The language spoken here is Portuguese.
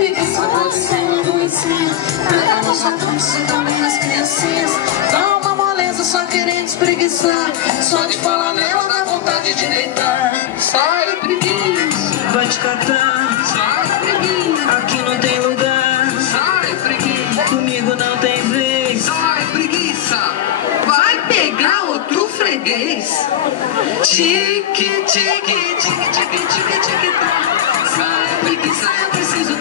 preguiça, pode ser uma doencinha. Pega nossa força também nas criancinhas. Dá uma moleza só querendo espreguiçar. Só de falar nela dá vontade de deitar. Sai, preguiça, vai te catar. sai, preguiça, Aqui não tem lugar. sai, preguiça, Comigo não tem vez. sai, preguiça. Vai pegar outro freguês. Tique, tique, tique, tique, tique, tique, tá. Sai, preguiça, eu preciso